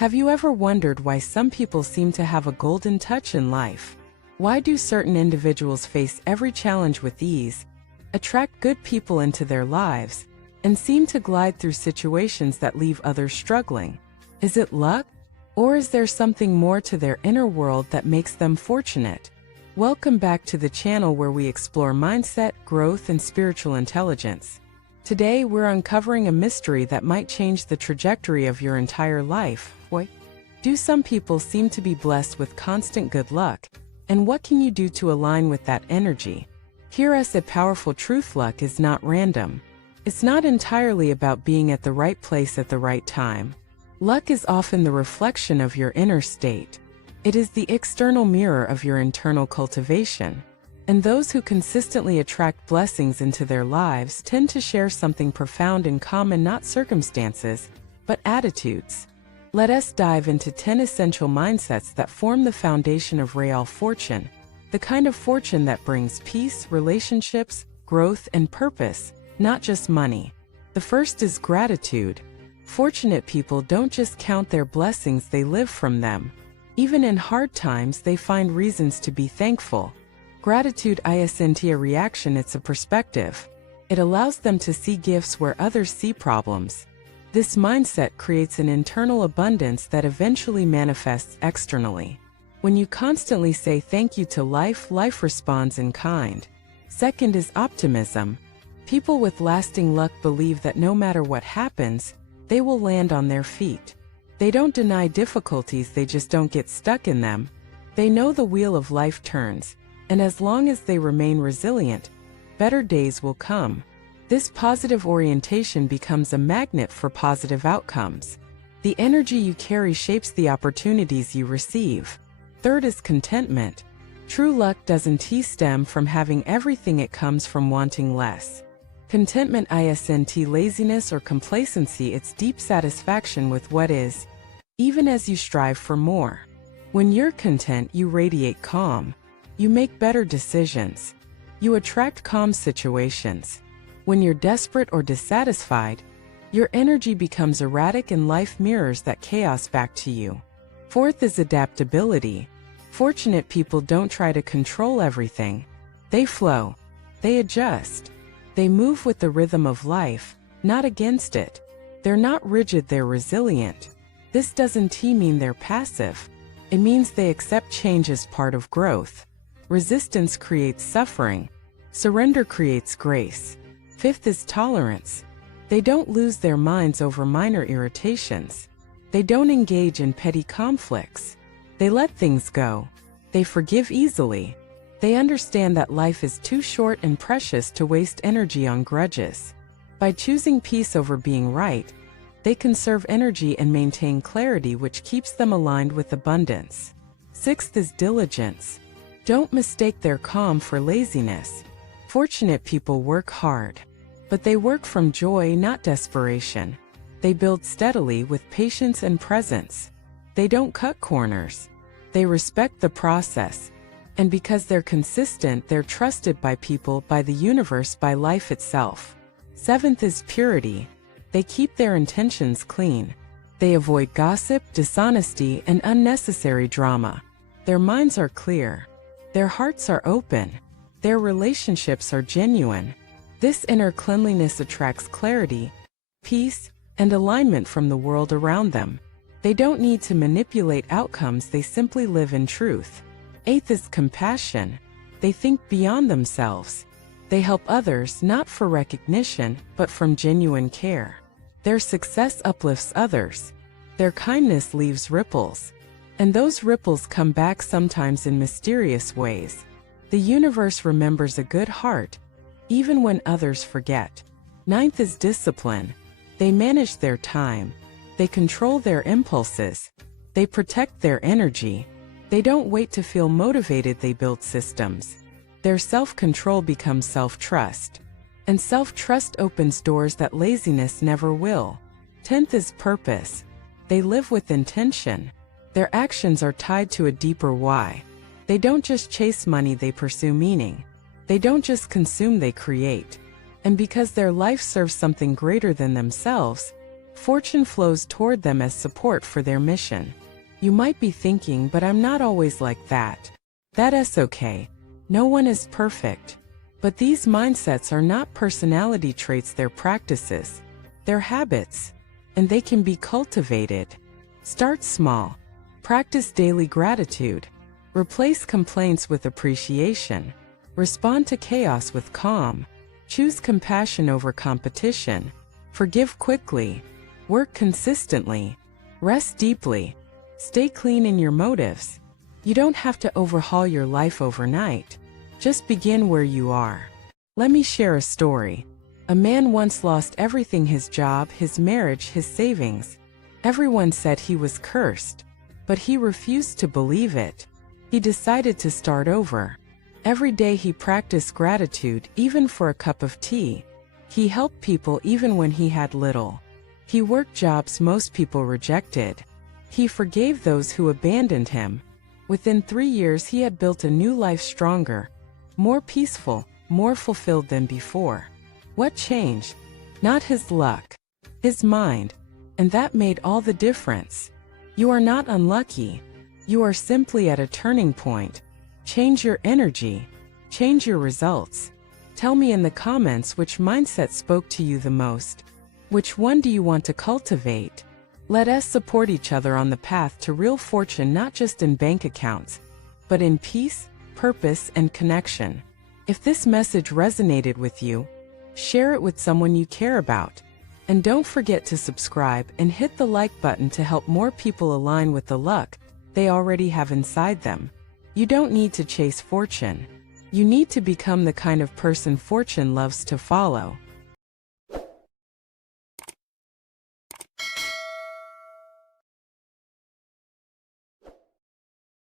Have you ever wondered why some people seem to have a golden touch in life? Why do certain individuals face every challenge with ease, attract good people into their lives, and seem to glide through situations that leave others struggling? Is it luck? Or is there something more to their inner world that makes them fortunate? Welcome back to the channel where we explore mindset, growth, and spiritual intelligence. Today, we're uncovering a mystery that might change the trajectory of your entire life. Why do some people seem to be blessed with constant good luck? And what can you do to align with that energy? Hear us at Powerful Truth. Luck is not random. It's not entirely about being at the right place at the right time. Luck is often the reflection of your inner state. It is the external mirror of your internal cultivation. And those who consistently attract blessings into their lives tend to share something profound in common, not circumstances, but attitudes. Let us dive into 10 essential mindsets that form the foundation of real fortune, the kind of fortune that brings peace, relationships, growth, and purpose, not just money. The first is gratitude. Fortunate people don't just count their blessings, they live from them. Even in hard times, they find reasons to be thankful. Gratitude isn't a reaction, it's a perspective. It allows them to see gifts where others see problems. This mindset creates an internal abundance that eventually manifests externally. When you constantly say thank you to life, life responds in kind. Second is optimism. People with lasting luck believe that no matter what happens, they will land on their feet. They don't deny difficulties, they just don't get stuck in them. They know the wheel of life turns, and as long as they remain resilient, better days will come. This positive orientation becomes a magnet for positive outcomes. The energy you carry shapes the opportunities you receive. Third is contentment. True luck doesn't stem from having everything, it comes from wanting less. Contentment isn't laziness or complacency, it's deep satisfaction with what is, even as you strive for more. When you're content, you radiate calm. You make better decisions. You attract calm situations. When you're desperate or dissatisfied, your energy becomes erratic and life mirrors that chaos back to you. Fourth is adaptability. Fortunate people don't try to control everything. They flow. They adjust. They move with the rhythm of life, not against it. They're not rigid, they're resilient. This doesn't mean they're passive. It means they accept change as part of growth. Resistance creates suffering. Surrender creates grace. Fifth is tolerance. They don't lose their minds over minor irritations. They don't engage in petty conflicts. They let things go. They forgive easily. They understand that life is too short and precious to waste energy on grudges. By choosing peace over being right, they conserve energy and maintain clarity, which keeps them aligned with abundance. Sixth is diligence. Don't mistake their calm for laziness. Fortunate people work hard, but they work from joy, not desperation. They build steadily with patience and presence. They don't cut corners. They respect the process. And because they're consistent, they're trusted by people, by the universe, by life itself. Seventh is purity. They keep their intentions clean. They avoid gossip, dishonesty, and unnecessary drama. Their minds are clear. Their hearts are open. Their relationships are genuine. This inner cleanliness attracts clarity, peace, and alignment from the world around them. They don't need to manipulate outcomes, they simply live in truth. Eighth is compassion. They think beyond themselves. They help others not for recognition, but from genuine care. Their success uplifts others. Their kindness leaves ripples. And those ripples come back sometimes in mysterious ways. The universe remembers a good heart, even when others forget. Ninth is discipline. They manage their time. They control their impulses. They protect their energy. They don't wait to feel motivated, they build systems. Their self-control becomes self-trust. And self-trust opens doors that laziness never will. 10th is purpose. They live with intention. Their actions are tied to a deeper why. They don't just chase money, they pursue meaning. They don't just consume, they create. And because their life serves something greater than themselves, Fortune flows toward them as support for their mission. You might be thinking, but I'm not always like that. That's okay. No one is perfect. But these mindsets are not personality traits, they're practices. They're habits. And they can be cultivated. Start small. Practice daily gratitude. Replace complaints with appreciation. Respond to chaos with calm. Choose compassion over competition. Forgive quickly. Work consistently. Rest deeply. Stay clean in your motives. You don't have to overhaul your life overnight. Just begin where you are. Let me share a story. A man once lost everything: his job, his marriage, his savings. Everyone said he was cursed, but he refused to believe it. He decided to start over. Every day he practiced gratitude, even for a cup of tea. He helped people even when he had little. He worked jobs most people rejected. He forgave those who abandoned him. Within 3 years he had built a new life, stronger, more peaceful, more fulfilled than before. What changed? Not his luck, his mind. And that made all the difference. You are not unlucky. You are simply at a turning point. Change your energy. Change your results. Tell me in the comments which mindset spoke to you the most. Which one do you want to cultivate? Let us support each other on the path to real fortune, not just in bank accounts, but in peace, purpose, and connection. If this message resonated with you, share it with someone you care about. And don't forget to subscribe and hit the like button to help more people align with the luck they already have inside them. You don't need to chase fortune. You need to become the kind of person fortune loves to follow.